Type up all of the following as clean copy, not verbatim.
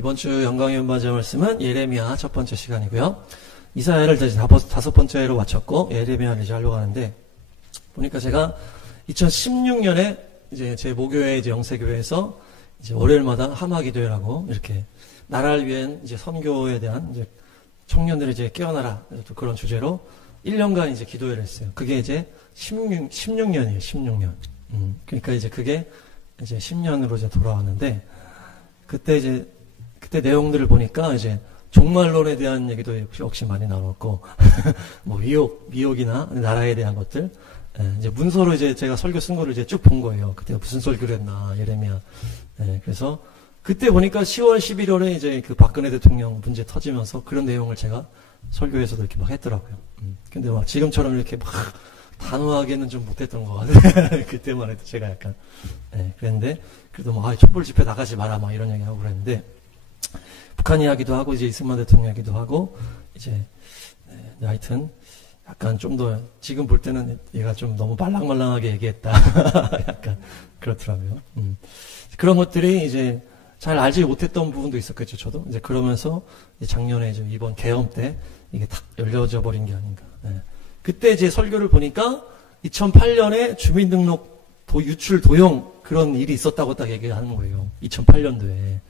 이번 주 영광의 연마제 말씀은 예레미야 첫 번째 시간이고요. 이사야를 이제 다섯 번째로 마쳤고 예레미야를 이제 하려고 하는데, 보니까 제가 2016년에 이제 제 모교회 이제 영세교회에서 이제 월요일마다 하마기도회라고 이렇게 나라를 위한 이제 선교에 대한 이제 청년들이 이제 깨어나라 또 그런 주제로 1년간 이제 기도회를 했어요. 그게 이제 16년이에요. 16년. 그러니까 이제 그게 이제 10년으로 이제 돌아왔는데, 그때 내용들을 보니까 이제 종말론에 대한 얘기도 역시 많이 나왔고, 뭐 미혹이나 나라에 대한 것들, 이제 문서로 이제 제가 설교 쓴 거를 이제 쭉 본 거예요. 그때가 무슨 설교를 했나, 예레미야. 그래서 그때 보니까 10월, 11월에 이제 그 박근혜 대통령 문제 터지면서 그런 내용을 제가 설교에서도 이렇게 막 했더라고요. 근데 막 지금처럼 이렇게 막 단호하게는 좀 못했던 것 같아요. 그때만 해도 제가 약간, 그랬는데, 그래도 뭐, 촛불 집회 나가지 마라, 막 이런 얘기 하고 그랬는데, 북한 이야기도 하고, 이제 이승만 대통령 이야기도 하고, 이제, 하여튼, 약간 좀 더, 지금 볼 때는 얘가 좀 너무 말랑말랑하게 얘기했다. 약간, 그렇더라고요. 그런 것들이 이제, 잘 알지 못했던 부분도 있었겠죠, 저도. 이제 그러면서, 작년에 이제 이번 계엄 때, 이게 탁 열려져 버린 게 아닌가. 그때 제 설교를 보니까 2008년에 주민등록 유출 도용 그런 일이 있었다고 딱 얘기하는 거예요. 2008년도에.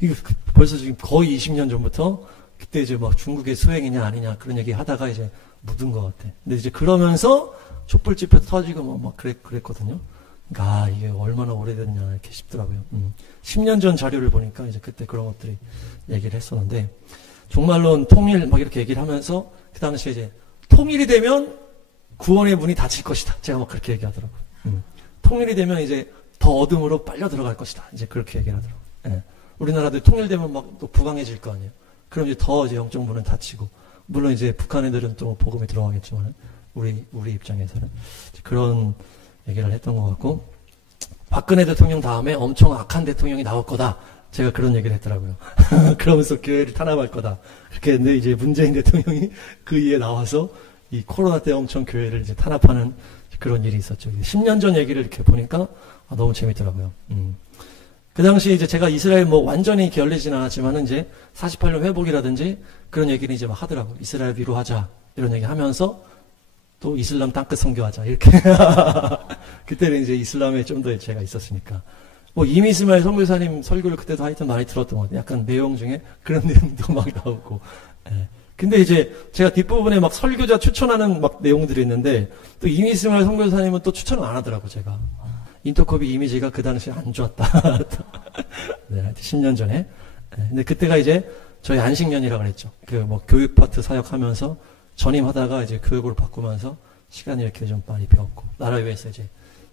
이게 벌써 지금 거의 20년 전부터 그때 이제 막 중국의 수행이냐 아니냐 그런 얘기 하다가 이제 묻은 것 같아. 근데 이제 그러면서 촛불 집회 터지고 막 그랬거든요. 그러니까 이게 얼마나 오래됐냐 이렇게 싶더라고요. 10년 전 자료를 보니까 이제 그때 그런 것들이 얘기를 했었는데, 종말론 통일 막 이렇게 얘기를 하면서 그 당시에 이제 통일이 되면 구원의 문이 닫힐 것이다. 제가 막 그렇게 얘기하더라고요. 통일이 되면 이제 더 어둠으로 빨려 들어갈 것이다. 이제 그렇게 얘기를 하더라고요. 우리나라도 통일되면 막 또 부강해질 거 아니에요. 그럼 이제 더 이제 영적 문은 닫히고, 물론 이제 북한 애들은 또 복음이 들어가겠지만, 우리 입장에서는 그런 얘기를 했던 것 같고, 박근혜 대통령 다음에 엄청 악한 대통령이 나올 거다. 제가 그런 얘기를 했더라고요. 그러면서 교회를 탄압할 거다. 그렇게 했는데, 이제 문재인 대통령이 그 이에 나와서 이 코로나 때 엄청 교회를 이제 탄압하는 그런 일이 있었죠. 10년 전 얘기를 이렇게 보니까 너무 재밌더라고요. 그 당시 이제 제가 이스라엘 뭐 완전히 열리진 않았지만은 이제 48년 회복이라든지 그런 얘기를 이제 막 하더라고요. 이스라엘 위로하자. 이런 얘기 하면서 또 이슬람 땅끝 선교하자. 이렇게. 그때는 이제 이슬람에 좀 더 제가 있었으니까. 뭐 이미스마엘 선교사님 설교를 그때도 하여튼 많이 들었던 것 같아요. 약간 내용 중에 그런 내용도 막 나오고. 근데 이제 제가 뒷부분에 막 설교자 추천하는 막 내용들이 있는데, 또 이미스마엘 선교사님은 또 추천을 안 하더라고, 제가. 인터컵이 이미지가 그 당시에 안 좋았다. 네, 10년 전에. 근데 그때가 이제 저희 안식년이라고 그랬죠. 그 뭐 교육 파트 사역하면서 전임하다가 이제 교육으로 바꾸면서 시간이 이렇게 좀 많이 배웠고, 나라 위해서 이제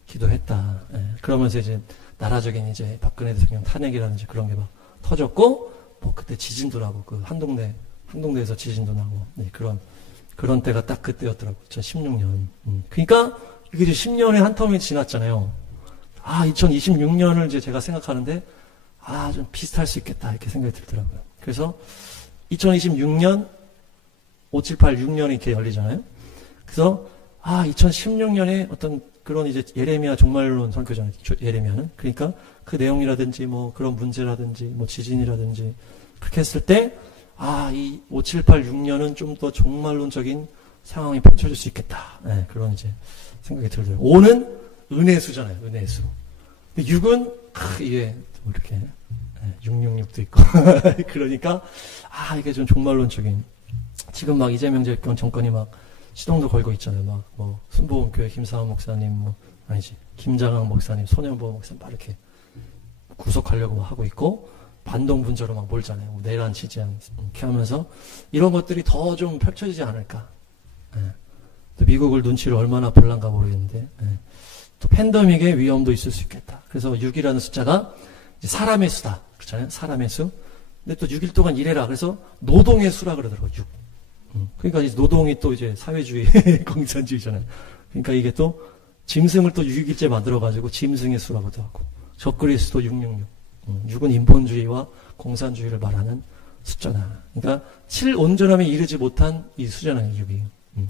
기도했다. 그러면서 이제 나라적인 이제 박근혜 대통령 탄핵이라든지 그런 게 막 터졌고, 뭐 그때 지진도 나고, 그 한동대에서 지진도 나고, 그런 때가 딱 그때였더라고요. 2016년. 그러니까 이게 이제 10년의 한 텀이 지났잖아요. 2026년을 이제 제가 생각하는데, 좀 비슷할 수 있겠다. 이렇게 생각이 들더라고요. 그래서 2026년, 5786년이 이렇게 열리잖아요. 그래서, 2016년에 어떤 그런 이제 예레미야 종말론 선교잖아요. 예레미야는. 그러니까 그 내용이라든지 뭐 그런 문제라든지 뭐 지진이라든지 그렇게 했을 때, 이 5786년은 좀 더 종말론적인 상황이 펼쳐질 수 있겠다. 그런 이제 생각이 들더라고요. 5는 은혜수잖아요. 은혜수. 6은, 이게 이렇게, 666도 있고. 그러니까, 이게 좀 종말론적인. 지금 막 이재명 정권이 막 시동도 걸고 있잖아요. 막 뭐 순복음교회 김사원 목사님, 김장학 목사님, 손현보 목사님 막 이렇게 구속하려고 막 하고 있고, 반동분자로 막 몰잖아요. 뭐 내란 지지한 이렇게 하면서 이런 것들이 더 좀 펼쳐지지 않을까. 또 미국을 눈치를 얼마나 볼란가 모르겠는데, 또 팬데믹의 위험도 있을 수 있겠다. 그래서 6이라는 숫자가 이제 사람의 수다. 그렇잖아요. 사람의 수. 근데 또 6일 동안 일해라. 그래서 노동의 수라 그러더라고요. 6. 그러니까 이제 노동이 또 이제 사회주의, 공산주의잖아요. 그러니까 이게 또 짐승을 또 6일째 만들어가지고 짐승의 수라고도 하고, 적그리스도 666. 6은 인본주의와 공산주의를 말하는 숫자다. 그러니까 7 온전함에 이르지 못한 이 숫자는 6이.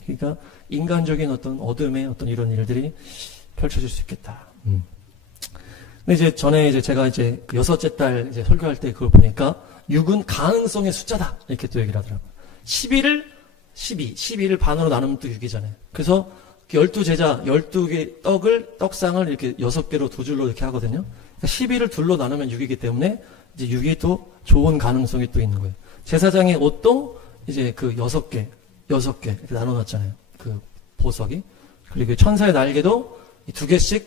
그러니까 인간적인 어떤 어둠의 어떤 이런 일들이 펼쳐질 수 있겠다. 근데 이제 전에 이제 제가 이제 그 여섯째 딸 이제 설교할 때 그걸 보니까 6은 가능성의 숫자다. 이렇게 또 얘기를 하더라고요. 12를 반으로 나누면 또 6이잖아요. 그래서 12제자, 12개 떡상을 이렇게 6개로 두 줄로 이렇게 하거든요. 그러니까 12를 둘로 나누면 6이기 때문에 이제 6이 또 좋은 가능성이 또 있는 거예요. 제사장의 옷도 이제 그 6개 이렇게 나눠놨잖아요. 그 보석이. 그리고 천사의 날개도 2개씩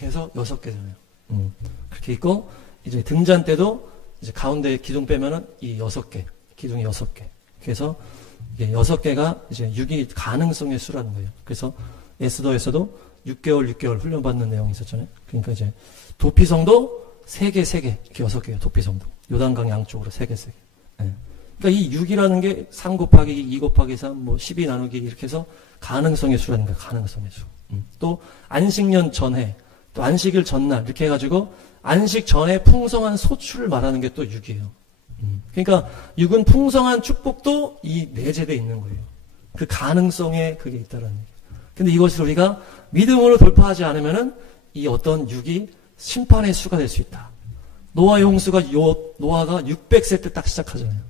해서 6개잖아요. 그렇게 있고, 이제 등잔 때도 이제 가운데 기둥 빼면은 이 6개, 기둥이 6개. 그래서 이게 6개가 이제 6이 가능성의 수라는 거예요. 그래서 에스더에서도 6개월 훈련받는 내용이 있었잖아요. 그러니까 이제 도피성도 3개, 이렇게 6개예요. 도피성도. 요단강 양쪽으로 3개. 네. 그러니까 이 6이라는 게 3 곱하기 2 곱하기 3, 뭐 12 나누기 이렇게 해서 가능성의 수라는 거예요. 가능성의 수. 또 안식년 전해, 또 안식일 전날 이렇게 해가지고 안식 전에 풍성한 소출을 말하는 게 또 6이에요. 그러니까 6은 풍성한 축복도 이 내재되어 있는 거예요. 그 가능성에 그게 있다라는 얘기예요. 근데 이것을 우리가 믿음으로 돌파하지 않으면은 이 어떤 6이 심판의 수가 될 수 있다. 노아의 홍수가 노아가 600세 때 딱 시작하잖아요.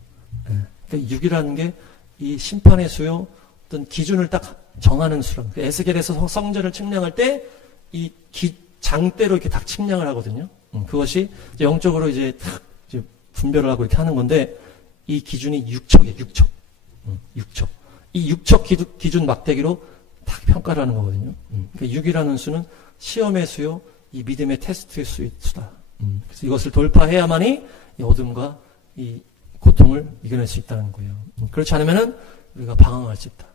그러니까 6이라는 게 이 심판의 수요 어떤 기준을 딱 정하는 수란. 에스겔에서 성전을 측량할 때 이 장대로 이렇게 딱 측량을 하거든요. 그것이 이제 영적으로 이제 딱 이제 분별을 하고 이렇게 하는 건데 이 기준이 6척이에요. 6척. 이 6척 기준 막대기로 딱 평가를 하는 거거든요. 그러니까 6이라는 수는 시험의 수요, 이 믿음의 테스트의 수다. 그래서 이것을 돌파해야만이 이 어둠과 이 고통을 이겨낼 수 있다는 거예요. 그렇지 않으면은 우리가 방황할 수 있다.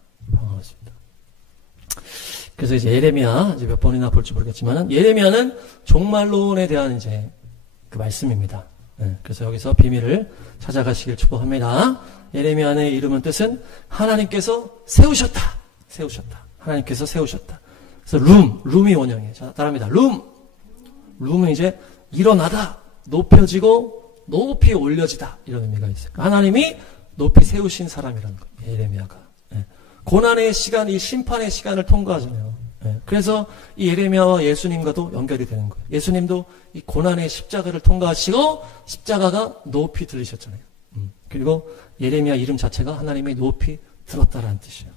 그래서 이제 예레미야, 이제 몇 번이나 볼지 모르겠지만은, 예레미야는 종말론에 대한 이제 그 말씀입니다. 그래서 여기서 비밀을 찾아가시길 축복합니다. 예레미야의 이름은 뜻은 하나님께서 세우셨다. 하나님께서 세우셨다. 그래서 룸이 원형이에요. 자, 따라합니다. 룸은 이제 일어나다, 높여지고, 높이 올려지다. 이런 의미가 있어요. 하나님이 높이 세우신 사람이라는 거예요. 예레미야가. 고난의 시간, 이 심판의 시간을 통과하잖아요. 그래서 이 예레미야와 예수님과도 연결이 되는 거예요. 예수님도 이 고난의 십자가를 통과하시고 십자가가 높이 들리셨잖아요. 그리고 예레미야 이름 자체가 하나님이 높이 들었다라는 뜻이에요.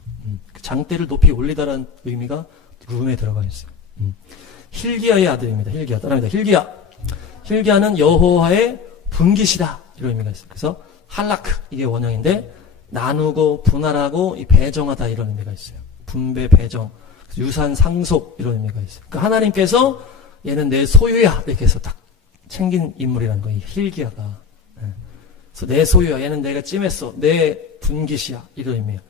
그 장대를 높이 올리다라는 의미가 룸에 들어가 있어요. 힐기야의 아들입니다. 힐기야. 따라합니다. 힐기야는 여호와의 분깃이다. 이런 의미가 있어요. 그래서 할라크, 이게 원형인데 나누고 분할하고 이 배정하다 이런 의미가 있어요. 분배, 배정, 유산, 상속 이런 의미가 있어요. 그러니까 하나님께서 얘는 내 소유야 이렇게 해서 딱 챙긴 인물이라는 거예요. 힐기야가. 그래서 내 소유야. 얘는 내가 찜했어. 내 분깃이야. 이런 의미예요.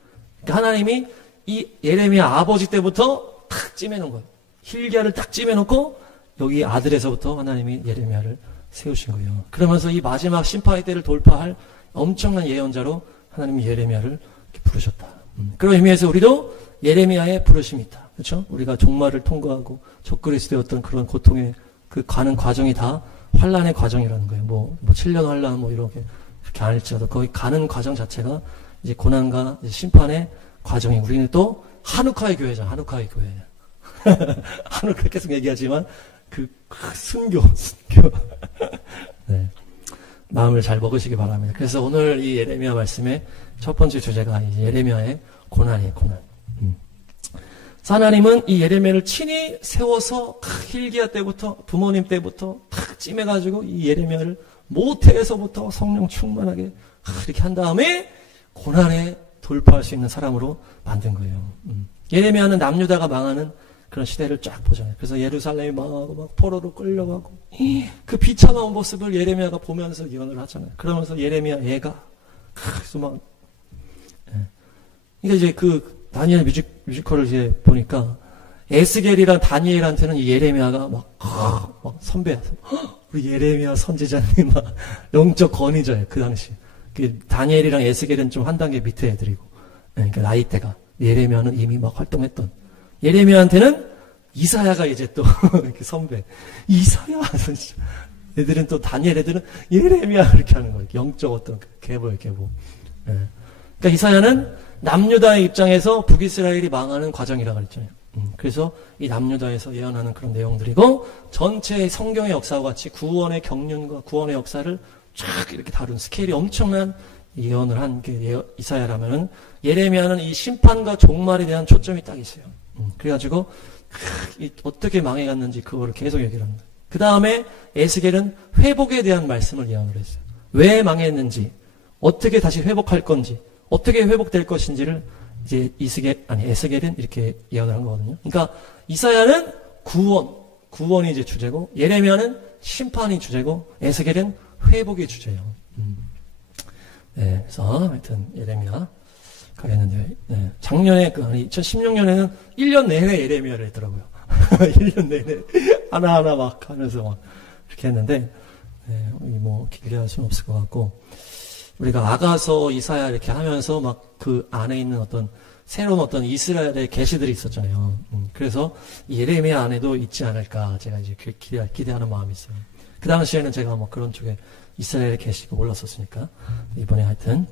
그러니까 하나님이 이 예레미야 아버지 때부터 탁 찜해놓은 거예요. 힐기야를 딱 찜해놓고 여기 아들에서부터 하나님이 예레미야를 세우신 거예요. 그러면서 이 마지막 심판의 때를 돌파할 엄청난 예언자로 하나님이 예레미야를 부르셨다. 그런 의미에서 우리도 예레미야의 부르심이 있다. 그렇죠? 우리가 종말을 통과하고 적그리스도의 그런 고통의 그 가는 과정이 다 환란의 과정이라는 거예요. 뭐 7년 환란 이렇게 아닐지라도 거기 가는 과정 자체가 이제 고난과 이제 심판의 과정이 우리는 또 한우카의 교회잖아. 한우카의 교회. 한우카 계속 얘기하지만 그 순교. 네. 마음을 잘 먹으시기 바랍니다. 그래서 오늘 이 예레미야 말씀의 첫 번째 주제가 예레미야의 고난이에요. 고난. 하나님은 이 예레미야를 친히 세워서 힐기야 때부터 부모님 때부터 탁 찜해가지고 이 예레미야를 모태에서부터 성령 충만하게 이렇게 한 다음에 고난에 돌파할 수 있는 사람으로 만든 거예요. 예레미야는 남유다가 망하는 그런 시대를 쫙 보잖아요. 그래서 예루살렘이 망하고 막 포로로 끌려가고 그 비참한 모습을 예레미야가 보면서 예언을 하잖아요. 그러면서 예레미야 애가 그래서 막 그러니까 이제 그 다니엘 뮤지컬을 이제 보니까 에스겔이랑 다니엘한테는 이 예레미야가 막 선배야. 우리 예레미야 선지자님 막 영적 권위자예요. 그 당시. 그 다니엘이랑 에스겔은 좀 한 단계 밑에 애들이고, 그러니까 나이대가 예레미야는 이미 막 활동했던. 예레미야한테는 이사야가 이제 또 이렇게 선배. 이사야 진짜. 애들은 또 다니엘 애들은 예레미야 이렇게 하는 거예요. 영적 어떤 계보예요, 계보. 그러니까 이사야는 남유다의 입장에서 북이스라엘이 망하는 과정이라고 그랬잖아요. 그래서 이 남유다에서 예언하는 그런 내용들이고 전체 성경의 역사와 같이 구원의 경륜과 구원의 역사를 쫙 이렇게 다룬 스케일이 엄청난 예언을 한 게 이사야라면은 예레미야는 이 심판과 종말에 대한 초점이 딱 있어요. 그래가지고 어떻게 망해갔는지 그거를 계속 얘기를 합니다. 그 다음에 에스겔은 회복에 대한 말씀을 예언을 했어요. 왜 망했는지, 어떻게 다시 회복할 건지, 어떻게 회복될 것인지를 이제 에스겔은 이렇게 예언을 한 거거든요. 그러니까 이사야는 구원이 이제 주제고, 예레미야는 심판이 주제고, 에스겔은 회복이 주제예요. 네, 그래서 하여튼 예레미야 가겠는데, 네, 작년에 2016년에는 1년 내내 예레미야를 했더라고요. 1년 내내 하나하나 막 하면서 막 이렇게 했는데, 네, 뭐 길게 할 수는 없을 것 같고, 우리가 아가서 이사야 이렇게 하면서 막 그 안에 있는 어떤 새로운 어떤 이스라엘의 계시들이 있었잖아요. 그래서 예레미야 안에도 있지 않을까 제가 이제 기대하는 마음이 있어요. 그 당시에는 제가 뭐 그런 쪽에 이스라엘의 계시가 올랐었으니까 이번에 하여튼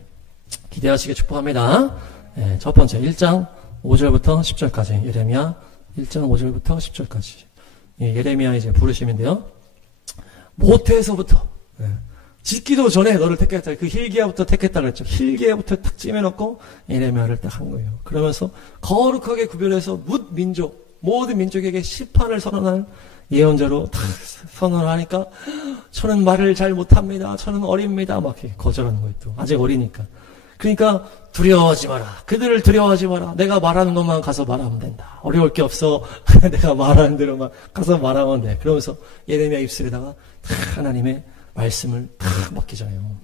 기대하시게 축복합니다. 네, 첫 번째 1장 5절부터 10절까지 예레미야 1장 5절부터 10절까지 예레미야 이제 부르심인데요. 모태에서부터 짓기도 전에 너를 택했다. 그 힐기야부터 택했다 그랬죠. 힐기야부터 탁 찜해놓고 예레미야를 딱 한 거예요. 그러면서 거룩하게 구별해서 모든 민족에게 심판을 선언한 예언자로 탁 선언을 하니까 저는 말을 잘 못합니다. 저는 어립니다. 막 이렇게 거절하는 거예요. 또 아직 어리니까. 그러니까 두려워하지 마라. 그들을 두려워하지 마라. 내가 말하는 것만 가서 말하면 된다. 어려울 게 없어. 내가 말하는 대로만 가서 말하면 돼. 그러면서 예레미야 입술에다가 탁 하나님의 말씀을 탁 맡기잖아요.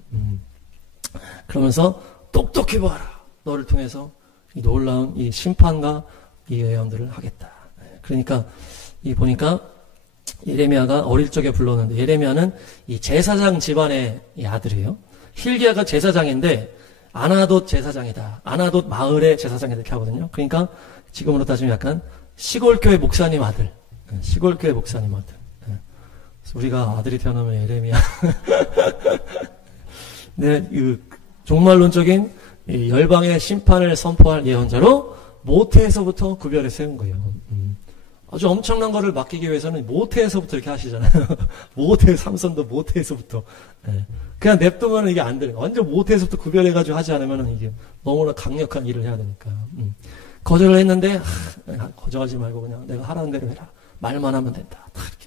그러면서 똑똑히 봐라. 너를 통해서 이 놀라운 이 심판과 이 예언들을 하겠다. 그러니까 보니까 예레미야가 어릴 적에 불렀는데 예레미야는 이 제사장 집안의 이 아들이에요. 힐기야가 제사장인데 아나돗 제사장이다. 아나돗 마을의 제사장이다 이렇게 하거든요. 그러니까 지금으로 따지면 약간 시골교회 목사님 아들. 시골교회 목사님 아들. 우리가 아들이 태어나면 예레미야. 네, 종말론적인 열방의 심판을 선포할 예언자로 모태에서부터 구별해 세운 거예요. 아주 엄청난 거를 맡기기 위해서는 모태에서부터 이렇게 하시잖아요. 모태 삼선도 모태에서부터. 네. 그냥 냅두면 이게 안 되는 거예요. 완전 모태에서부터 구별해가지고 하지 않으면 이게 너무나 강력한 일을 해야 되니까. 거절을 했는데, 거절하지 말고 그냥 내가 하라는 대로 해라. 말만 하면 된다. 다 이렇게.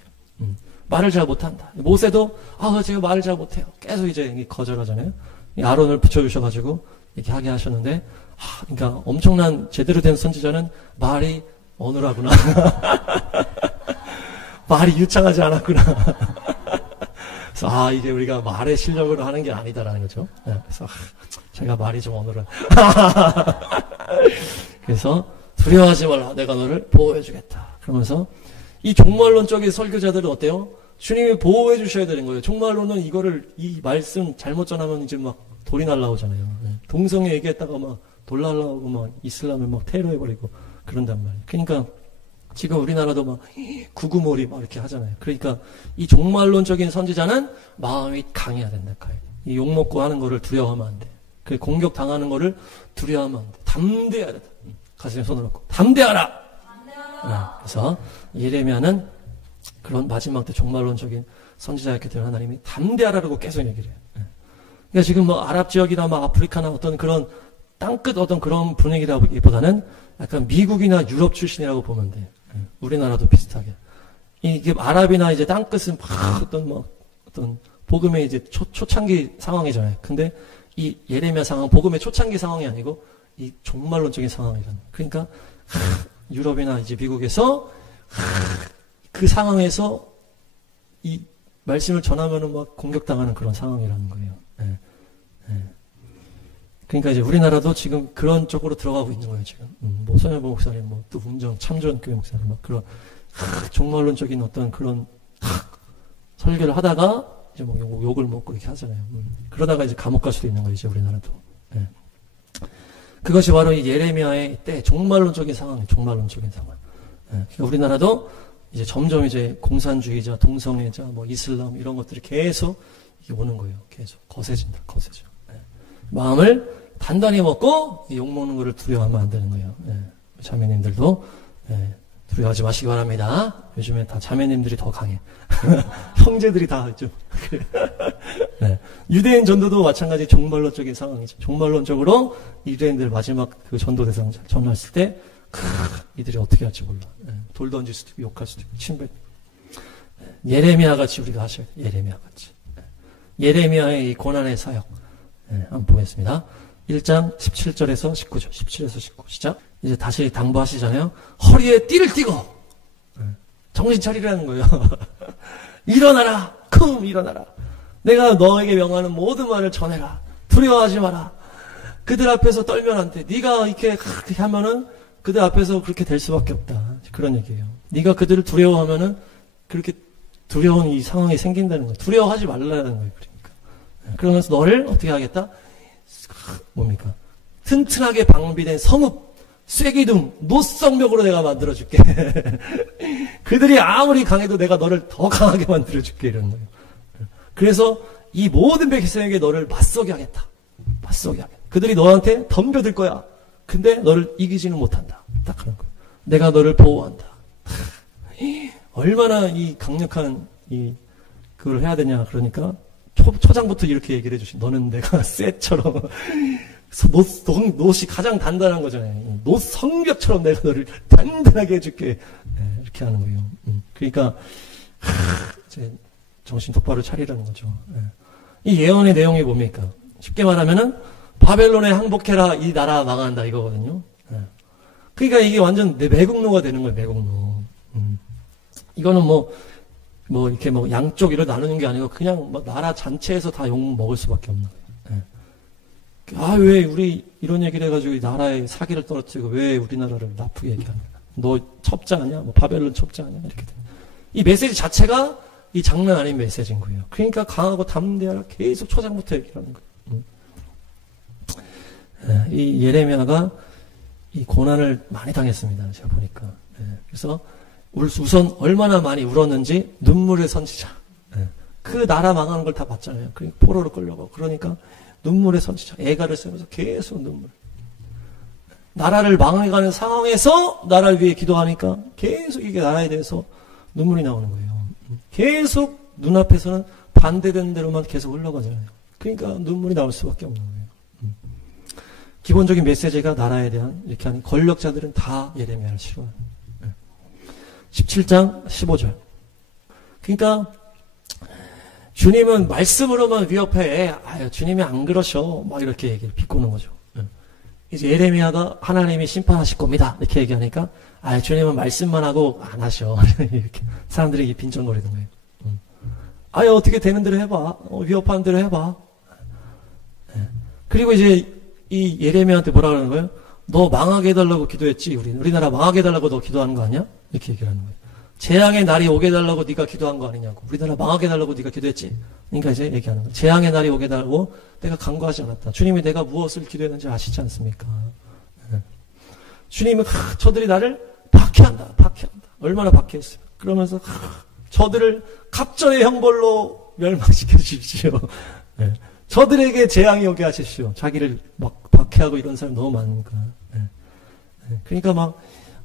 말을 잘 못한다. 모세도, 제가 말을 잘 못해요. 계속 이제 거절하잖아요. 아론을 붙여주셔가지고, 이렇게 하게 하셨는데, 그러니까 엄청난 제대로 된 선지자는 말이 어느라구나. 말이 유창하지 않았구나. 그래서, 이게 우리가 말의 실력으로 하는 게 아니다라는 거죠. 네, 그래서, 제가 말이 좀 어느라. 그래서, 두려워하지 말라. 내가 너를 보호해주겠다. 그러면서, 이 종말론적인 설교자들은 어때요? 주님이 보호해 주셔야 되는 거예요. 종말론은 이 말씀 잘못 전하면 이제 막 돌이 날라오잖아요. 동성애 얘기했다가 막 돌 날라오고 막 이슬람을 막 테러해버리고 그런단 말이에요. 그러니까 지금 우리나라도 막 구구몰이 막 이렇게 하잖아요. 그러니까 이 종말론적인 선지자는 마음이 강해야 된다. 이 욕먹고 하는 거를 두려워하면 안 돼. 그 공격 당하는 거를 두려워하면 안 돼. 담대해야 된다. 가슴에 손을 얹고 담대하라. 그래서 예레미야는 그런 마지막 때 종말론적인 선지자였기 때문에 하나님이 담대하라고 계속 얘기를 해요. 그러니까 지금 뭐 아랍 지역이나 막 아프리카나 어떤 그런 땅끝 어떤 그런 분위기라기보다는 약간 미국이나 유럽 출신이라고 보면 돼. 우리나라도 비슷하게. 이게 아랍이나 이제 땅끝은 막 어떤 복음의 이제 초창기 상황이잖아요. 근데 이 예레미야 상황 복음의 초창기 상황이 아니고 이 종말론적인 상황이잖아요. 그러니까 유럽이나 이제 미국에서 그 상황에서 이 말씀을 전하면은 막 공격당하는 그런 상황이라는 거예요. 그러니까 이제 우리나라도 지금 그런 쪽으로 들어가고 있는 거예요, 지금. 뭐 손해보 목사님, 뭐 또 운정 참전교회 목사님, 막 그런 종말론적인 어떤 그런 설교를 하다가 이제 뭐 욕을 먹고 이렇게 하잖아요. 그러다가 이제 감옥 갈 수도 있는 거예요, 이제 우리나라도. 그것이 바로 이 예레미야의 때 종말론적인 상황이에요, 종말론적인 상황. 그러니까 우리나라도 이제 점점 이제 공산주의자, 동성애자, 뭐 이슬람 이런 것들이 계속 이게 오는 거예요. 계속 거세진다, 거세져. 마음을 단단히 먹고 욕먹는 거를 두려워하면 안 되는 거예요. 자매님들도 두려워하지 마시기 바랍니다. 요즘에 다 자매님들이 더 강해. 형제들이 다 좀. 네. 유대인 전도도 마찬가지 종말론적인 상황이죠. 종말론적으로 유대인들 마지막 그 전도 대상 전화했을 때, 이들이 어떻게 할지 몰라. 네. 돌 던질 수도 있고, 욕할 수도 있고, 침뱉. 예레미야 같이 우리가 하셔야 돼요. 예레미야 같이. 예레미야의 이 고난의 사역. 네, 한번 보겠습니다. 1장 17절에서 19절. 17에서 19. 시작. 이제 다시 당부하시잖아요. 허리에 띠를 띠고 정신 차리라는 거예요. 일어나라. 쿵 일어나라. 내가 너에게 명하는 모든 말을 전해라. 두려워하지 마라. 그들 앞에서 떨면 안 돼. 네가 이렇게 하면은 그들 앞에서 그렇게 될 수밖에 없다. 그런 얘기예요. 네가 그들을 두려워하면은 그렇게 두려운 이 상황이 생긴다는 거예요. 두려워하지 말라는 거예요. 그러니까. 그러면서 너를 어떻게 하겠다? 뭡니까? 튼튼하게 방비된 성읍, 쇠기둥, 노성벽으로 내가 만들어줄게. 그들이 아무리 강해도 내가 너를 더 강하게 만들어줄게. 이런 거예요. 그래서 이 모든 백성에게 너를 맞서게 하겠다. 맞서게 하겠다. 그들이 너한테 덤벼들 거야. 근데 너를 이기지는 못한다. 딱 하는 거예요. 내가 너를 보호한다. 얼마나 이 강력한 그걸 해야 되냐. 그러니까 초장부터 이렇게 얘기를 해주신. 너는 내가 쇠처럼 노시 가장 단단한 거잖아요. 노 성벽처럼 내가 너를 단단하게 해줄게. 네, 이렇게 하는 거예요. 그러니까 이제 정신 똑바로 차리라는 거죠. 네. 이 예언의 내용이 뭡니까? 쉽게 말하면은 바벨론에 항복해라. 이 나라 망한다 이거거든요. 네. 그러니까 이게 완전 매국노가 되는 거예요. 매국노. 이거는 뭐 이렇게 양쪽으로 나누는 게 아니고 그냥 나라 전체에서 다 욕 먹을 수밖에 없는 거예요. 네. 아, 왜 우리 이런 얘기를 해가지고 이 나라의 사기를 떨어뜨리고 왜 우리나라를 나쁘게 얘기하냐. 너 첩자 아니야? 바벨론 첩자 아니야? 이렇게 돼. 이 메시지 자체가 이 장난 아닌 메시지인 거예요. 그러니까 강하고 담대하라 계속 초장부터 얘기하는 거예요. 이 예레미야가 이 고난을 많이 당했습니다. 제가 보니까. 그래서 우선 얼마나 많이 울었는지 눈물의 선지자. 그 나라 망하는 걸 다 봤잖아요. 그러니까 포로로 끌려가고. 그러니까 눈물의 선지자. 애가를 쓰면서 계속 눈물. 나라를 망해가는 상황에서 나라를 위해 기도하니까 계속 이게 나라에 대해서 눈물이 나오는 거예요. 계속 눈앞에서는 반대되는 대로만 계속 흘러가잖아요. 그러니까 눈물이 나올 수밖에 없는 거예요. 기본적인 메시지가 나라에 대한 이렇게 하는 권력자들은 다 예레미야를 싫어해요. 17장 15절. 그러니까 주님은 말씀으로만 위협해. 아유, 주님이 안 그러셔. 막 이렇게 얘기를 비꼬는 거죠. 이제 예레미야가 하나님이 심판하실 겁니다. 이렇게 얘기하니까 아유, 주님은 말씀만 하고 안 하셔. 이렇게 사람들이 빈정거리는 거예요. 아유, 어떻게 되는 대로 해봐. 위협하는 대로 해봐. 그리고 이제 이 예레미야한테 뭐라 그러는 거예요? 너 망하게 해달라고 기도했지. 우리나라 망하게 해달라고 너 기도하는 거 아니야? 이렇게 얘기를 하는 거예요. 재앙의 날이 오게 해달라고 네가 기도한 거 아니냐고. 우리나라 망하게 해달라고 네가 기도했지. 그러니까 이제 얘기하는 거예요. 재앙의 날이 오게 해달라고 내가 간구하지 않았다. 주님이 내가 무엇을 기도했는지 아시지 않습니까? 주님은 저들이 나를 박해한다. 얼마나 박해했어요. 그러면서 저들을 갑절의 형벌로 멸망시켜 주십시오. 저들에게 재앙이 오게 하십시오. 자기를 막 박해하고 이런 사람 너무 많으니까. 그러니까 막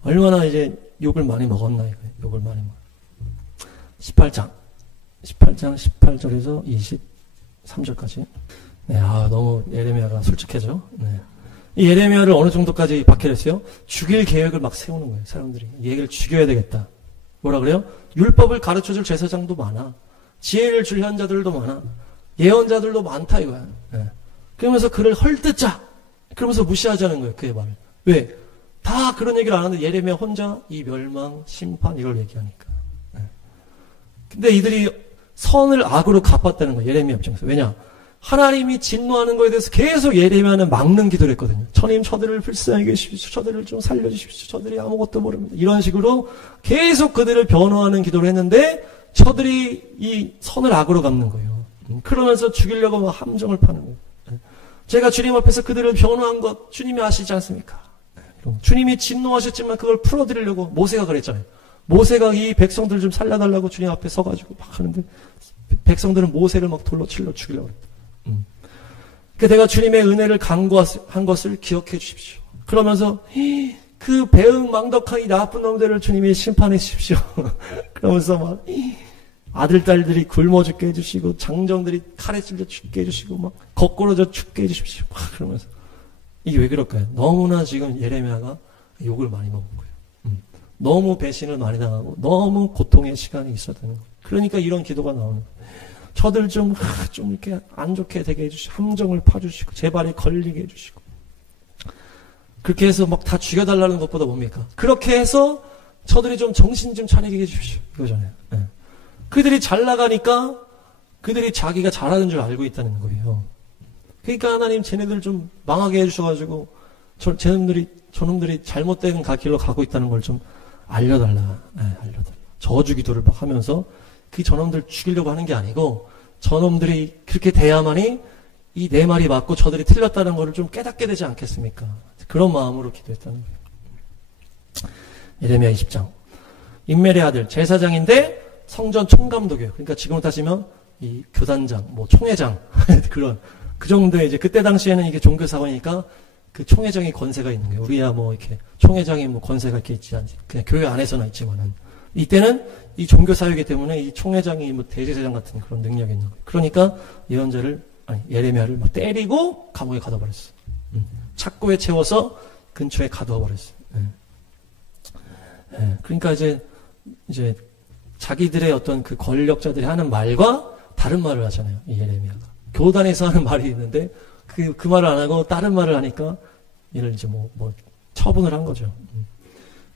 얼마나 이제 욕을 많이 먹었나 이거예요. 욕을 많이 먹어. 18장 18절에서 23절까지. 네, 너무 예레미야가 솔직해져. 네. 이 예레미야를 어느 정도까지 박해를 했어요? 죽일 계획을 막 세우는 거예요. 사람들이 얘를 죽여야 되겠다. 뭐라 그래요? 율법을 가르쳐줄 제사장도 많아. 지혜를 줄 현자들도 많아. 예언자들도 많다 이거야. 네. 그러면서 그를 헐뜯자. 그러면서 무시하자는 거예요. 그의 말을. 왜? 다 그런 얘기를 안 하는데 예레미야 혼자 이 멸망, 심판 이걸 얘기하니까. 네. 근데 이들이 선을 악으로 갚았다는 거예요. 예레미야 입장에서. 왜냐? 하나님이 진노하는 거에 대해서 계속 예레미야는 막는 기도를 했거든요. 주님 저들을 불쌍히 계십시오. 저들을 좀 살려주십시오. 저들이 아무것도 모릅니다. 이런 식으로 계속 그들을 변호하는 기도를 했는데 저들이 이 선을 악으로 갚는 거예요. 그러면서 죽이려고 막 함정을 파는 거예요. 제가 주님 앞에서 그들을 변호한 것 주님이 아시지 않습니까? 주님이 진노하셨지만 그걸 풀어드리려고 모세가 그랬잖아요. 모세가 이 백성들 좀 살려달라고 주님 앞에 서가지고 막 하는데 백성들은 모세를 막 돌로 칠러 죽이려고 그랬다. 그러니까 내가 주님의 은혜를 간구한 것을 기억해 주십시오. 그러면서 그 배은망덕한 이 나쁜 놈들을 주님이 심판해 주십시오. 그러면서 막 아들, 딸들이 굶어 죽게 해주시고, 장정들이 칼에 찔려 죽게 해주시고, 막 거꾸로져 죽게 해주십시오. 막 그러면서. 이게 왜 그럴까요? 너무나 지금 예레미야가 욕을 많이 먹은 거예요. 너무 배신을 많이 당하고, 너무 고통의 시간이 있었다는 거예요. 그러니까 이런 기도가 나오는 거예요. 저들 좀 이렇게 안 좋게 되게 해주시고, 함정을 파주시고, 제 발에 걸리게 해주시고. 그렇게 해서 막 다 죽여달라는 것보다 뭡니까? 그렇게 해서 저들이 좀 정신 좀 차리게 해주십시오. 이거잖아요. 네. 그들이 잘 나가니까 그들이 자기가 잘하는 줄 알고 있다는 거예요. 그러니까 하나님 쟤네들 좀 망하게 해주셔가지고 저놈들이 잘못된 길로 가고 있다는 걸 좀 알려달라. 네, 알려달라. 저주 기도를 막 하면서 그 저놈들 죽이려고 하는 게 아니고 저놈들이 그렇게 돼야만이 이 내 말이 맞고 저들이 틀렸다는 걸 좀 깨닫게 되지 않겠습니까? 그런 마음으로 기도했다는 거예요. 예레미야 20장. 임멜의 아들 제사장인데 성전 총감독이에요. 그러니까 지금 따지면 이 교단장, 뭐 총회장 그런 그 정도의 이제 그때 당시에는 이게 종교 사회니까 그 총회장이 권세가 있는 거예요. 우리야 뭐 이렇게 총회장이 뭐 권세가 이렇게 있지 않지. 그냥 교회 안에서나 있지만은 이때는 이 종교 사회이기 때문에 이 총회장이 뭐 대제사장 같은 그런 능력이 있는 거예요. 그러니까 예레미야를 막 때리고 감옥에 가둬버렸어. 착고에 채워서 근처에 가둬버렸어. 그러니까 이제 자기들의 어떤 그 권력자들이 하는 말과 다른 말을 하잖아요. 이 예레미야가. 교단에서 하는 말이 있는데 그 말을 안 하고 다른 말을 하니까 얘를 이제 뭐 처분을 한 거죠.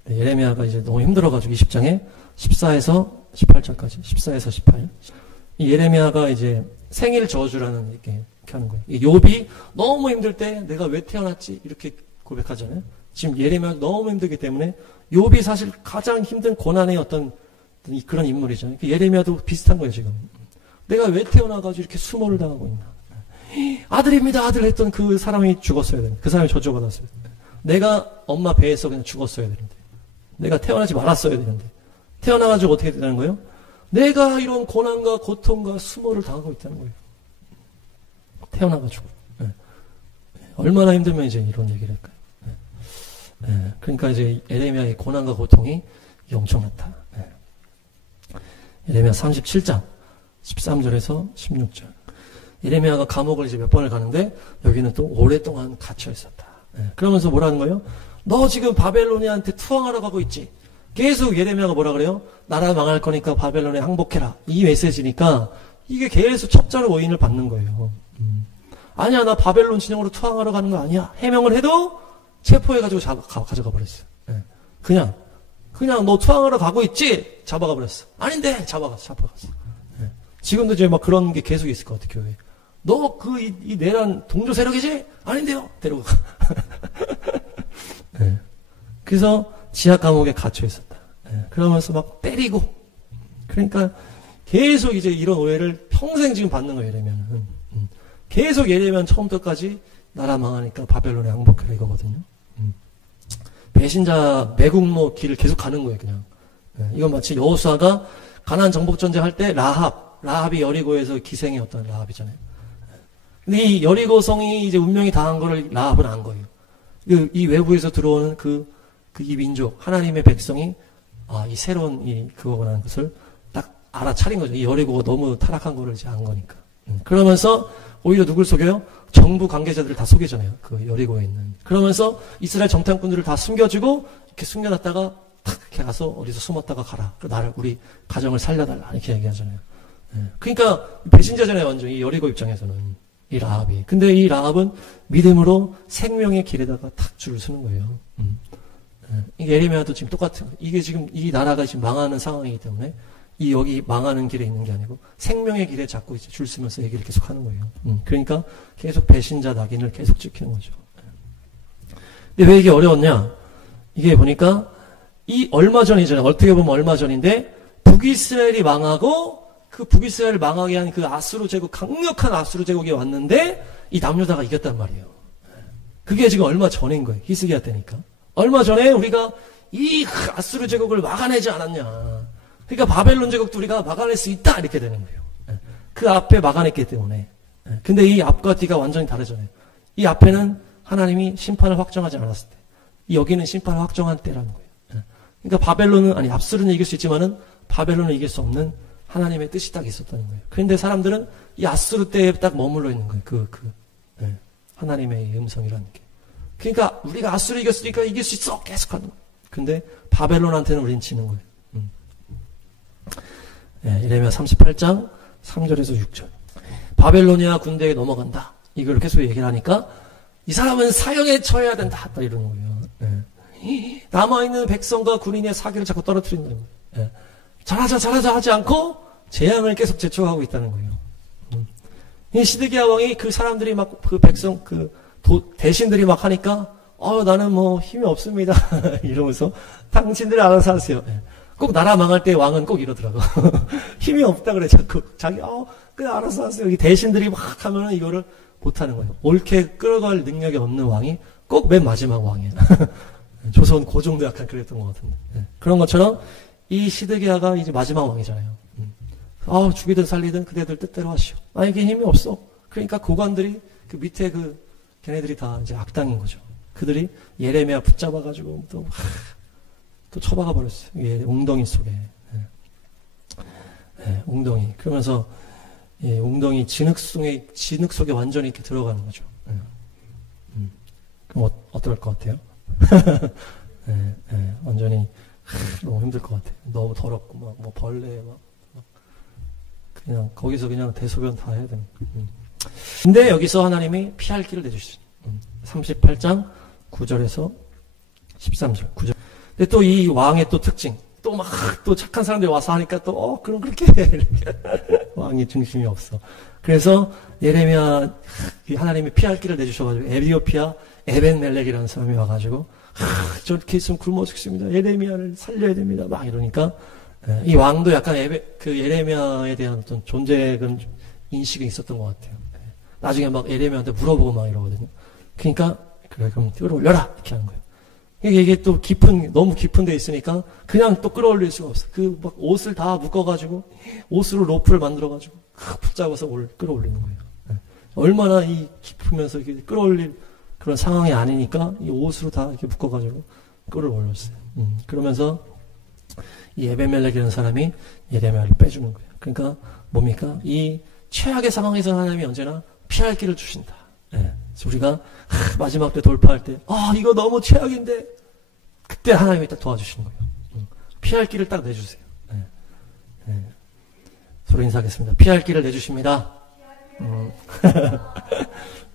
예레미야가 이제 너무 힘들어가지고 20장에 14에서 18절까지 14에서 18. 이 예레미야가 이제 생일 저주라는 이렇게 하는 거예요. 이 욥이 너무 힘들 때 내가 왜 태어났지 이렇게 고백하잖아요. 지금 예레미야가 너무 힘들기 때문에 욥이 사실 가장 힘든 고난의 어떤 그런 인물이잖아요. 예레미야도 비슷한 거예요 지금. 내가 왜 태어나가지고 이렇게 수모를 당하고 있나. 아들입니다 아들 했던 그 사람이 죽었어야 되는데 그 사람이 저주받았어야 되는데 내가 엄마 배에서 그냥 죽었어야 되는데 내가 태어나지 말았어야 되는데 태어나가지고 어떻게 되는 거예요? 내가 이런 고난과 고통과 수모를 당하고 있다는 거예요. 태어나가지고. 얼마나 힘들면 이제 이런 얘기를 할까요? 그러니까 이제 예레미야의 고난과 고통이 엄청났다. 예레미야 37장 13절에서 16절. 예레미야가 감옥을 이제 몇 번을 가는데 여기는 또 오랫동안 갇혀 있었다. 그러면서 뭐라는 거예요? 너 지금 바벨론이한테 투항하러 가고 있지? 계속 예레미야가 뭐라 그래요? 나라 망할 거니까 바벨론에 항복해라. 이 메시지니까 이게 계속 첩자로 오인을 받는 거예요. 아니야, 나 바벨론 진영으로 투항하러 가는 거 아니야. 해명을 해도 체포해가지고 가져가 버렸어. 그냥 너 투항하러 가고 있지? 잡아가 버렸어. 아닌데 잡아갔어. 지금도 이제 막 그런 게 계속 있을 것 같아 교회. 너 이 내란 동조 세력이지? 아닌데요. 데리고 가. 그래서 지하 감옥에 갇혀 있었다. 그러면서 막 때리고. 그러니까 계속 이제 이런 오해를 평생 지금 받는 거예요, 예레미야는. 계속 예레미야는 처음부터까지 나라 망하니까 바벨론에 항복해라 이거거든요. 배신자 매국노 길을 계속 가는 거예요, 그냥. 이건 마치 여호수아가 가나안 정복 전쟁 할 때 라합이 여리고에서 기생이었던 라합이잖아요. 근데 이 여리고성이 이제 운명이 당한 거를 라합은 안 거예요. 이 외부에서 들어오는 이 민족, 하나님의 백성이, 이 새로운 그거라는 것을 딱 알아차린 거죠. 이 여리고가 너무 타락한 거를 이제 안 거니까. 그러면서 오히려 누굴 속여요? 정부 관계자들을 다 속이잖아요. 그 여리고에 있는. 그러면서 이스라엘 정탐꾼들을 다 숨겨주고, 이렇게 숨겨놨다가 탁 이렇게 가서 어디서 숨었다가 가라. 우리 가정을 살려달라. 이렇게 얘기하잖아요. 그러니까 배신자잖아요. 완전 이 여리고 입장에서는. 이 라합이. 근데 이 라합은 믿음으로 생명의 길에다가 탁 줄을 서는 거예요. 이게 예레미야도 지금 똑같은 거예요. 이게 지금 이 나라가 지금 망하는 상황이기 때문에 여기 망하는 길에 있는 게 아니고 생명의 길에 자꾸 이제 줄 서면서 얘기를 계속 하는 거예요. 그러니까 계속 배신자 낙인을 계속 찍히는 거죠. 근데 왜 이게 어려웠냐? 이게 보니까 얼마 전이잖아요. 어떻게 보면 얼마 전인데 북이스라엘이 망하고 그 북이스라엘을 망하게 한 그 아수르 제국, 강력한 아수르 제국이 왔는데 이 남유다가 이겼단 말이에요. 그게 지금 얼마 전인 거예요. 히스기야 때니까. 얼마 전에 우리가 이 아수르 제국을 막아내지 않았냐. 그러니까 바벨론 제국도 우리가 막아낼 수 있다 이렇게 되는 거예요. 그 앞에 막아냈기 때문에. 근데 이 앞과 뒤가 완전히 다르잖아요. 이 앞에는 하나님이 심판을 확정하지 않았을 때 여기는 심판을 확정한 때라는 거예요. 예. 그러니까 바벨론은, 아니, 압수르는 이길 수 있지만은 바벨론은 이길 수 없는 하나님의 뜻이 딱 있었다는 거예요. 그런데 사람들은 이 아수르 때에 딱 머물러 있는 거예요. 예. 하나님의 음성이라는 게. 그러니까 우리가 아수르 이겼으니까 이길 수 있어! 계속 하는 거예요. 근데 바벨론한테는 우린 지는 거예요. 예, 예레미야 38장 3절에서 6절. 바벨로니아 군대에 넘어간다. 이걸 계속 얘기를 하니까 이 사람은 사형에 처해야 된다. 딱 이러는 거예요. 예. 남아있는 백성과 군인의 사기를 자꾸 떨어뜨린다는 거예요. 예. 잘하자 하지 않고 재앙을 계속 제초하고 있다는 거예요. 이 시드기야 왕이 그 사람들이 막 그 백성 대신들이 막 하니까 나는 뭐 힘이 없습니다. 이러면서 당신들 알아서 하세요. 예. 꼭 나라 망할 때 왕은 꼭 이러더라고. 힘이 없다 그래 자꾸 자기 그냥 알아서 하세요. 여기 대신들이 막 하면은 이거를 못 하는 거예요. 옳게 끌어갈 능력이 없는 왕이 꼭 맨 마지막 왕이에요. 조선 고종도 약간 그랬던 것 같은데. 예. 그런 것처럼 이 시드기야가 이제 마지막 왕이잖아요. 죽이든 살리든 그대들 뜻대로 하시오. 이게 힘이 없어. 그러니까 고관들이 그 밑에 걔네들이 다 이제 악당인 거죠. 그들이 예레미야 붙잡아가지고 또 쳐박아 버렸어요. 예, 웅덩이 속에. 예, 웅덩이. 그러면서 예, 웅덩이 진흙 속에 완전히 이렇게 들어가는 거죠. 예. 그럼 어떨 것 같아요? 완전히 너무 힘들 것 같아요. 너무 더럽고 뭐 벌레 그냥 거기서 그냥 대소변 다 해야 됩니다. 근데 여기서 하나님이 피할 길을 내주시죠. 38장 9절에서 13절. 9절. 근데 또 이 왕의 또 특징. 또 착한 사람들이 와서 하니까 그럼 그렇게 해. 왕의 중심이 없어. 그래서 예레미야, 하나님이 피할 길을 내주셔가지고 에티오피아 에벤멜렉이라는 사람이 와가지고 저렇게 있으면 굶어 죽습니다. 예레미야를 살려야 됩니다. 막 이러니까 이 왕도 약간 예레미야에 대한 어떤 존재감 인식이 있었던 것 같아요. 나중에 막 예레미야한테 물어보고 막 이러거든요. 그러니까 그래 그럼 끌어올려라 이렇게 하는 거예요. 이게 또 너무 깊은 데 있으니까 그냥 또 끌어올릴 수가 없어. 막 옷을 다 묶어가지고 옷으로 로프를 만들어가지고 붙잡아서 끌어올리는 거예요. 얼마나 깊으면서 이렇게 끌어올릴 그런 상황이 아니니까 이 옷으로 다 이렇게 묶어가지고 끌어올렸어요. 그러면서 이 에벤멜렉이라는 사람이 예레미야를 빼주는 거예요. 그러니까 뭡니까? 이 최악의 상황에서 하나님이 언제나 피할 길을 주신다. 예. 그래서 우리가 마지막 때 돌파할 때 이거 너무 최악인데 그때 하나님이 딱 도와주시는 거예요. 피할 길을 딱 내주세요. 예. 예. 서로 인사하겠습니다. 피할 길을 내주십니다.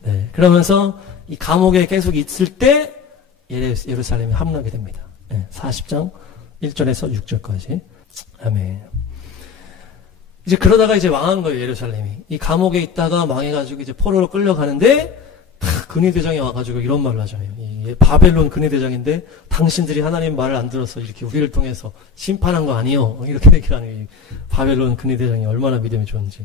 네. 그러면서 이 감옥에 계속 있을 때 예루살렘이 함락이 됩니다. 예. 40장 1절에서 6절까지. 아멘. 이제 그러다가 이제 망한 거예요, 예루살렘이. 이 감옥에 있다가 망해가지고 이제 포로로 끌려가는데, 근위대장이 와가지고 이런 말을 하잖아요. 이 바벨론 근위대장인데, 당신들이 하나님 말을 안 들어서 이렇게 우리를 통해서 심판한 거 아니요. 이렇게 얘기를 하는 이 바벨론 근위대장이 얼마나 믿음이 좋은지.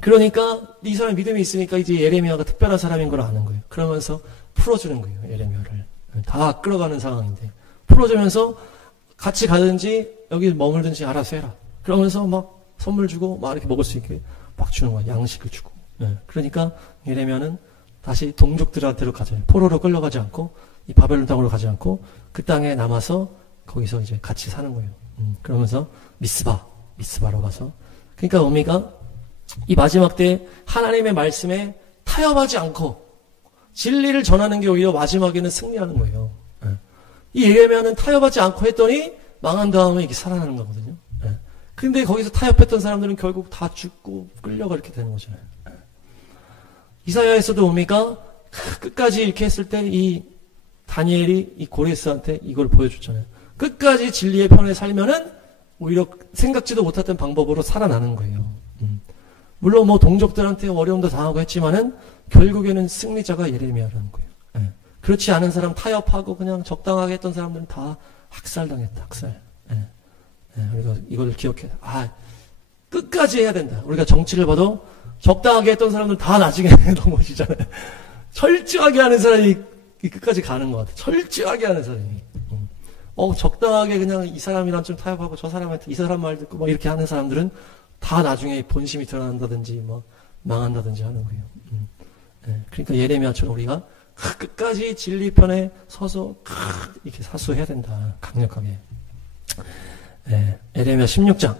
그러니까 이 사람 믿음이 있으니까 이제 예레미야가 특별한 사람인 걸 아는 거예요. 그러면서 풀어주는 거예요, 예레미야를. 다 끌어가는 상황인데. 풀어주면서 같이 가든지 여기 머물든지 알아서 해라. 그러면서 막 선물 주고 막 이렇게 먹을 수 있게 막 주는 거야. 양식을 주고. 네. 그러니까 예레미야는 다시 동족들한테로 가잖아요. 포로로 끌려가지 않고 이 바벨론 땅으로 가지 않고 그 땅에 남아서 거기서 이제 같이 사는 거예요. 그러면서 미스바로 가서. 그러니까 의미가 이 마지막 때 하나님의 말씀에 타협하지 않고 진리를 전하는 게 오히려 마지막에는 승리하는 거예요. 네. 이 예레미야는 타협하지 않고 했더니 망한 다음에 이게 살아나는 거거든요. 근데 거기서 타협했던 사람들은 결국 다 죽고 끌려가 이렇게 되는 거잖아요. 이사야에서도 뭡니까? 끝까지 이렇게 했을 때 이 다니엘이 이 고레스한테 이걸 보여줬잖아요. 끝까지 진리의 편에 살면은 오히려 생각지도 못했던 방법으로 살아나는 거예요. 물론 뭐 동족들한테 어려움도 당하고 했지만은 결국에는 승리자가 예레미야라는 거예요. 네. 그렇지 않은 사람 타협하고 그냥 적당하게 했던 사람들은 다 학살당했다. 학살. 네. 우리가 이걸 기억해야 돼. 끝까지 해야 된다. 우리가 정치를 봐도 적당하게 했던 사람들 다 나중에 넘어지잖아요. 철저하게 하는 사람이 끝까지 가는 것 같아. 철저하게 하는 사람이. 적당하게 그냥 이 사람이랑 좀 타협하고 저 사람한테 이 사람 말 듣고 막 이렇게 하는 사람들은 다 나중에 본심이 드러난다든지 뭐 망한다든지 하는 거예요. 그러니까 예레미야처럼 우리가 끝까지 진리 편에 서서 이렇게 사수해야 된다. 강력하게. 에레미야 16장.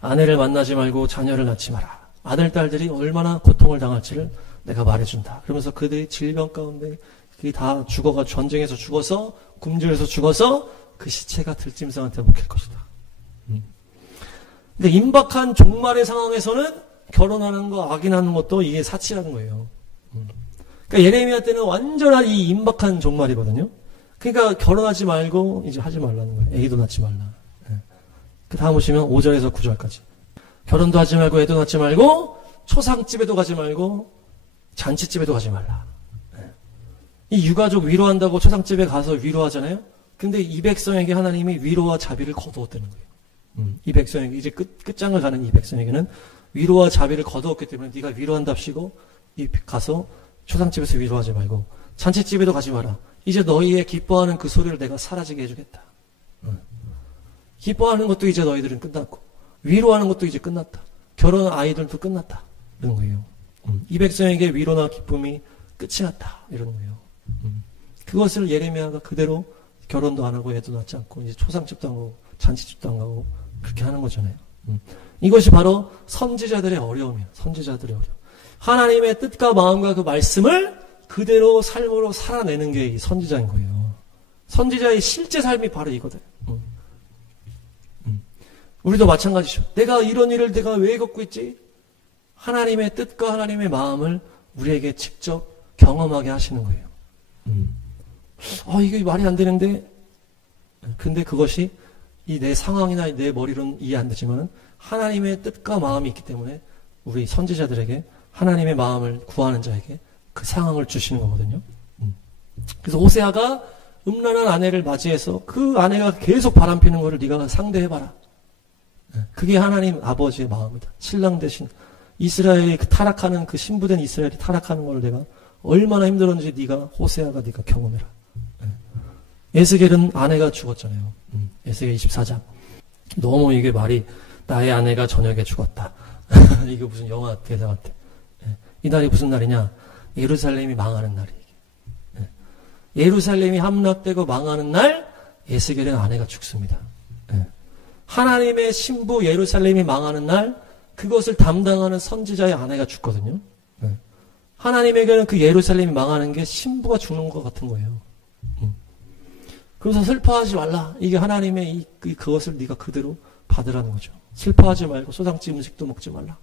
아내를 만나지 말고 자녀를 낳지 마라. 아들, 딸들이 얼마나 고통을 당할지를 내가 말해준다. 그러면서 그들이 질병 가운데 그게 다 죽어가 전쟁에서 죽어서 굶주려서 죽어서 그 시체가 들짐승한테 먹힐 것이다. 근데 임박한 종말의 상황에서는 결혼하는 거, 악인하는 것도 이게 사치라는 거예요. 그러니까 예레미야 때는 완전한 이 임박한 종말이거든요. 그러니까 결혼하지 말고 이제 하지 말라는 거예요. 애기도 낳지 말라. 그 다음 보시면 5절에서 9절까지. 결혼도 하지 말고 애도 낳지 말고 초상집에도 가지 말고 잔치집에도 가지 말라. 이 유가족 위로한다고 초상집에 가서 위로하잖아요. 근데 이 백성에게 하나님이 위로와 자비를 거두었다는 거예요. 이 백성에게 이제 끝장을 가는 이 백성에게는 위로와 자비를 거두었기 때문에 네가 위로한답시고 가서 초상집에서 위로하지 말고 잔치집에도 가지 마라. 이제 너희의 기뻐하는 그 소리를 내가 사라지게 해주겠다. 기뻐하는 것도 이제 너희들은 끝났고 위로하는 것도 이제 끝났다. 결혼 아이들도 끝났다. 이런 거예요. 이 백성에게 위로나 기쁨이 끝이 났다. 이런 거예요. 그것을 예레미야가 그대로 결혼도 안 하고 애도 낳지 않고 이제 초상집도 안 가고 잔치집도 안 가고 그렇게 하는 거잖아요. 이것이 바로 선지자들의 어려움이에요. 선지자들의 어려움. 하나님의 뜻과 마음과 그 말씀을 그대로 삶으로 살아내는 게 이 선지자인 거예요. 선지자의 실제 삶이 바로 이거든. 우리도 마찬가지죠. 내가 이런 일을 내가 왜 겪고 있지? 하나님의 뜻과 하나님의 마음을 우리에게 직접 경험하게 하시는 거예요. 이게 말이 안 되는데, 근데 그것이 이 내 상황이나 내 머리로는 이해 안 되지만은 하나님의 뜻과 마음이 있기 때문에 우리 선지자들에게 하나님의 마음을 구하는 자에게 그 상황을 주시는 거거든요. 그래서 호세아가 음란한 아내를 맞이해서 그 아내가 계속 바람피는 거를 네가 상대해봐라. 그게 하나님 아버지의 마음이다. 신랑 대신 이스라엘이 타락하는 그 신부된 이스라엘이 타락하는 걸 내가 얼마나 힘들었는지 호세아가 네가 경험해라. 에스겔은 아내가 죽었잖아요. 에스겔 24장. 너무 이게 말이 나의 아내가 저녁에 죽었다. 이게 무슨 영화 대사 같아. 이 날이 무슨 날이냐? 예루살렘이 망하는 날이. 예루살렘이 함락되고 망하는 날 에스겔은 아내가 죽습니다. 하나님의 신부 예루살렘이 망하는 날 그것을 담당하는 선지자의 아내가 죽거든요. 하나님에게는 그 예루살렘이 망하는 게 신부가 죽는 것 같은 거예요. 그래서 슬퍼하지 말라. 이게 하나님의 그것을 네가 그대로 받으라는 거죠. 슬퍼하지 말고 소상집 음식도 먹지 말라.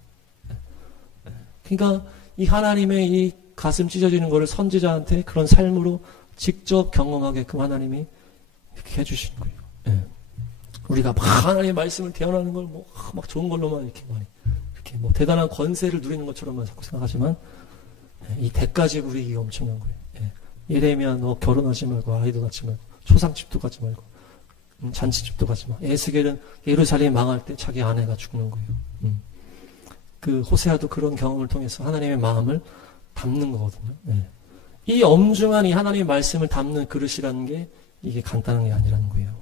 그러니까 이 하나님의 이 가슴 찢어지는 거를 선지자한테 그런 삶으로 직접 경험하게끔 하나님이 이렇게 해주시는 거예요. 우리가 막 하나님의 말씀을 대언하는 걸 막 좋은 걸로만 이렇게 대단한 권세를 누리는 것처럼만 자꾸 생각하지만 이 대가지고 이게 엄청난 거예요. 예레미야 너 결혼하지 말고 아이도 낳지 말고 초상집도 가지 말고 잔치집도 가지 마. 에스겔은 예루살렘이 망할 때 자기 아내가 죽는 거예요. 그 호세아도 그런 경험을 통해서 하나님의 마음을 담는 거거든요. 이 엄중한 이 하나님의 말씀을 담는 그릇이라는 게 이게 간단한 게 아니라는 거예요.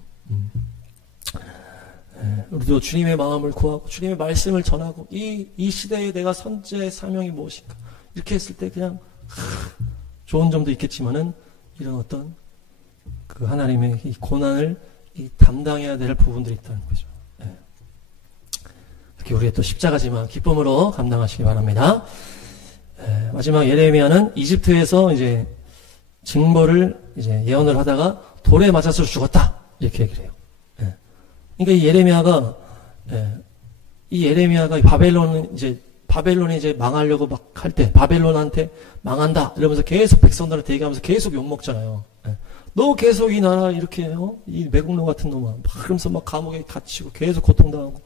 우리도 주님의 마음을 구하고 주님의 말씀을 전하고 이 시대에 내가 선지자의 사명이 무엇인가 이렇게 했을 때 그냥 좋은 점도 있겠지만은 이런 어떤 그 하나님의 이 고난을 담당해야 될 부분들이 있다는 거죠. 특히 우리의 또 십자가지만 기쁨으로 감당하시기 바랍니다. 마지막 예레미야는 이집트에서 이제 징벌을 이제 예언을 하다가 돌에 맞아서 죽었다 이렇게 얘기를 해요. 그러니까 이 예레미야가 바벨론이 이제 망하려고 막 할 때 바벨론한테 망한다 이러면서 계속 백성들한테 얘기하면서 계속 욕 먹잖아요. 너 계속 이 나라 이렇게 이 매국노 같은 놈아 막 그러면서 막 감옥에 갇히고 계속 고통당하고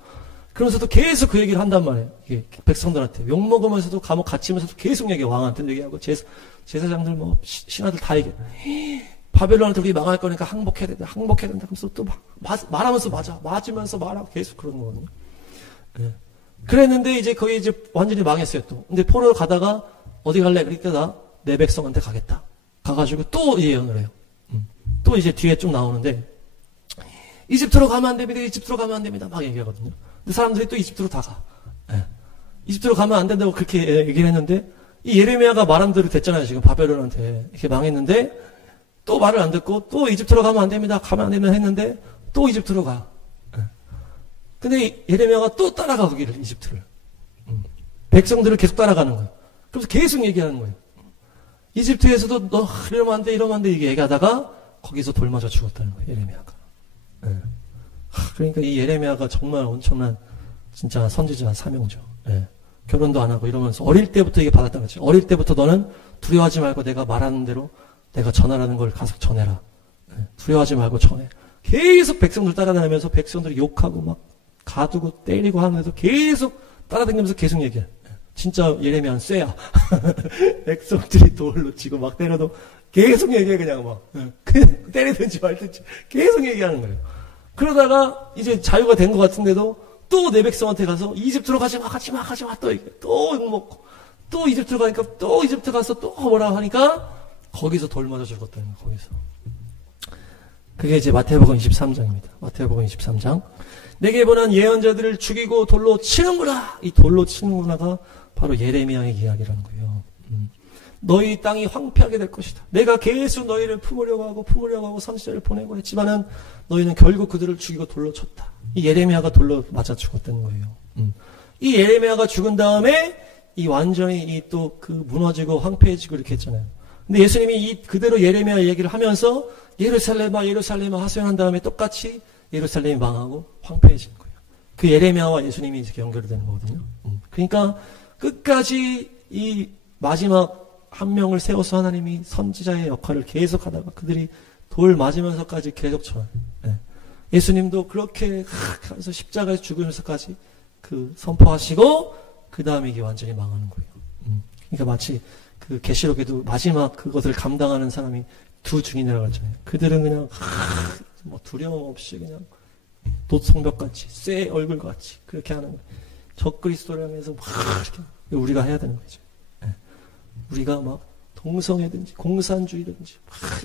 그러면서도 계속 그 얘기를 한단 말이에요. 이게 백성들한테 욕 먹으면서도 감옥 갇히면서도 계속 얘기해. 왕한테 얘기하고 제사장들 뭐 신하들 다 얘기해. 바벨론한테 우리 망할 거니까 항복해야 된다. 그러면서 또 말하면서 맞으면서 말하고 계속 그러는 거거든요. 그랬는데 이제 거의 이제 완전히 망했어요 또. 근데 포로로 가다가 어디 갈래? 그러니까 나 내 백성한테 가겠다. 가가지고 또 예언을 해요. 또 이제 뒤에 쭉 나오는데 이집트로 가면 안 됩니다. 막 얘기하거든요. 근데 사람들이 또 이집트로 다 가. 이집트로 가면 안 된다고 그렇게 얘기를 했는데 이 예레미야가 말한 대로 됐잖아요. 지금 바벨론한테 이렇게 망했는데 또 말을 안 듣고 또 이집트로 가면 안 됩니다. 가면 안 됩니다 했는데 또 이집트로 가. 근데 예레미야가 또 따라가 거기를 이집트를. 백성들을 계속 따라가는 거예요. 그래서 계속 얘기하는 거예요. 이집트에서도 너 이러면 안 돼, 이러면 안 돼 이게 얘기하다가 거기서 돌 맞아 죽었다는 거예요. 예레미야가. 그러니까 이 예레미야가 정말 엄청난 진짜 선지자 사명죠. 결혼도 안 하고 이러면서 어릴 때부터 이게 받았다는 거죠. 어릴 때부터 너는 두려워하지 말고 내가 말하는 대로 내가 전하라는 걸 가서 전해라. 두려워하지 말고 전해. 계속 백성들 따라다니면서 백성들이 욕하고 막 가두고 때리고 하면서 계속 따라다니면서 계속 얘기해. 진짜 예레미야는 쇠야. 백성들이 돌로 치고 막 때려도 계속 얘기해 그냥 막. 그냥 때리든지 말든지 계속 얘기하는 거예요. 그러다가 이제 자유가 된 것 같은데도 또 내 백성한테 가서 이집트로 가지 마 또 얘기해. 또 욕먹고 또 이집트로 가니까 또 이집트 가서 또 뭐라 하니까 거기서 돌 맞아 죽었다는 거예요. 거기서. 그게 이제 마태복음 23장입니다. 마태복음 23장. 내게 보낸 예언자들을 죽이고 돌로 치는구나. 이 돌로 치는구나가 바로 예레미야의 이야기라는 거예요. 너희 땅이 황폐하게 될 것이다. 내가 계속 너희를 품으려고 하고 선지자를 보내고 했지만은 너희는 결국 그들을 죽이고 돌로 쳤다. 이 예레미야가 돌로 맞아 죽었다는 거예요. 이 예레미야가 죽은 다음에 이 완전히 이 또 그 무너지고 황폐해지고 이렇게 했잖아요. 근데 예수님이 이 그대로 예레미야 얘기를 하면서 예루살렘아 하소연한 다음에 똑같이 예루살렘이 망하고 황폐해진 거예요. 그 예레미야와 예수님이 이렇게 연결이 되는 거거든요. 그러니까 끝까지 이 마지막 한 명을 세워서 하나님이 선지자의 역할을 계속 하다가 그들이 돌 맞으면서까지 계속 전해요. 예수님도 그렇게 하면서 십자가에서 죽으면서까지 그 선포하시고 그 다음에 이게 완전히 망하는 거예요. 그러니까 마치 그 계시록에도 마지막 그것을 감당하는 사람이 두 증인이라고 하잖아요. 그들은 그냥 뭐 두려움 없이 그냥 돛성벽같이 쇠 얼굴같이 그렇게 하는 거예요. 적그리스도를 향해서 막 이렇게 우리가 해야 되는 거죠. 우리가 막 동성애든지 공산주의든지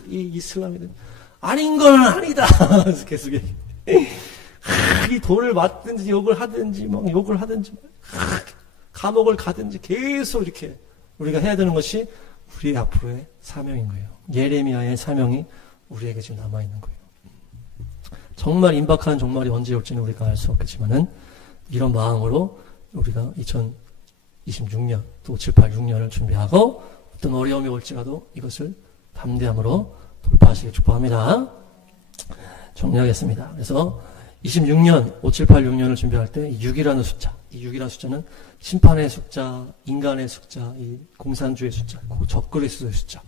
이 이슬람이든지 아닌 건 아니다. 그래서 계속 얘기해. 이 돌을 맞든지 욕을 하든지 막 욕을 하든지 감옥을 가든지 계속 이렇게 우리가 해야 되는 것이 우리 앞으로의 사명인 거예요. 예레미야의 사명이 우리에게 지금 남아있는 거예요. 정말 임박한 종말이 언제 올지는 우리가 알 수 없겠지만은 이런 마음으로 우리가 2026년 또 7, 8, 6년을 준비하고 어떤 어려움이 올지라도 이것을 담대함으로 돌파하시길 축복합니다. 정리하겠습니다. 그래서 26년, 5, 7, 8, 6년을 준비할 때 6이라는 숫자, 이 6이라는 숫자는 심판의 숫자, 인간의 숫자, 이 공산주의 숫자, 적그리스도의 숫자.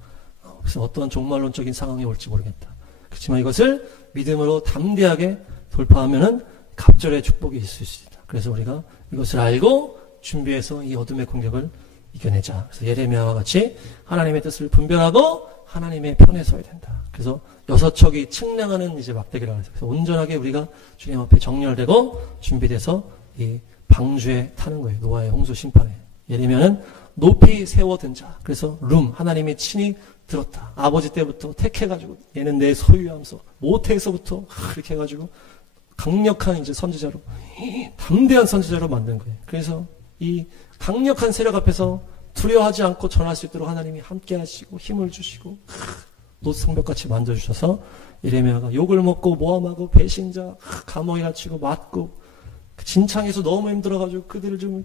그래서 어떤 종말론적인 상황이 올지 모르겠다. 그렇지만 이것을 믿음으로 담대하게 돌파하면은 갑절의 축복이 있을 수 있다. 그래서 우리가 이것을 알고 준비해서 이 어둠의 공격을 이겨내자. 그래서 예레미야와 같이 하나님의 뜻을 분별하고 하나님의 편에 서야 된다. 그래서 6척이 측량하는 이제 막대기라고 해서 그래서 온전하게 우리가 주님 앞에 정렬되고 준비돼서 이 방주에 타는 거예요. 노아의 홍수 심판에. 예레미야는 높이 세워든 자. 그래서 하나님이 친히 들었다. 아버지 때부터 택해가지고 얘는 내 소유하면서 모태에서부터 이렇게 해가지고 강력한 이제 선지자로 담대한 선지자로 만든 거예요. 그래서 이 강력한 세력 앞에서 두려워하지 않고 전할 수 있도록 하나님이 함께 하시고 힘을 주시고 돛성벽같이 만들어주셔서 예레미야가 욕을 먹고 모함하고 배신자 감옥이나 치고 맞고 진창에서 너무 힘들어가지고 그들을 좀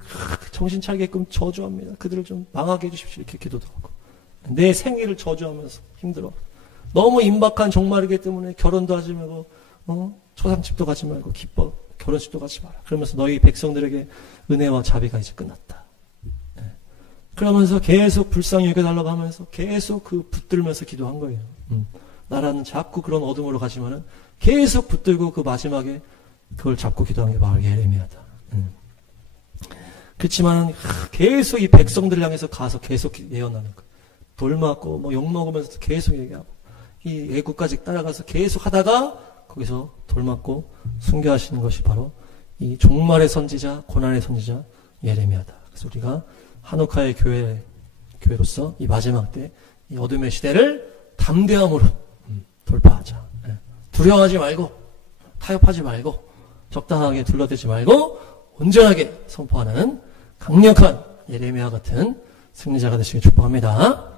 정신 차리게끔 저주합니다. 그들을 좀 망하게 해주십시오. 이렇게 기도도 하고 내 생애를 저주하면서 힘들어. 너무 임박한 종말이기 때문에 결혼도 하지 말고 초상집도 가지 말고 기뻐 결혼식도 가지 마라. 그러면서 너희 백성들에게 은혜와 자비가 이제 끝났다. 그러면서 계속 불쌍히 여겨달라고 하면서 계속 그 붙들면서 기도한 거예요. 나라는 자꾸 그런 어둠으로 가지만은 계속 붙들고 그 마지막에 그걸 잡고 기도한 게 바로 예레미야다. 그렇지만은 계속 이 백성들을 향해서 가서 계속 예언하는 거예요. 돌 맞고 뭐 욕 먹으면서 계속 얘기하고 이 애국까지 따라가서 계속 하다가 거기서 돌 맞고 순교하시는 것이 바로 이 종말의 선지자, 고난의 선지자 예레미야다. 그래서 우리가 한옥하의 교회로서 이 마지막 때 이 어둠의 시대를 담대함으로 돌파하자. 두려워하지 말고 타협하지 말고 적당하게 둘러대지 말고 온전하게 선포하는 강력한 예레미야 같은 승리자가 되시길 축복합니다.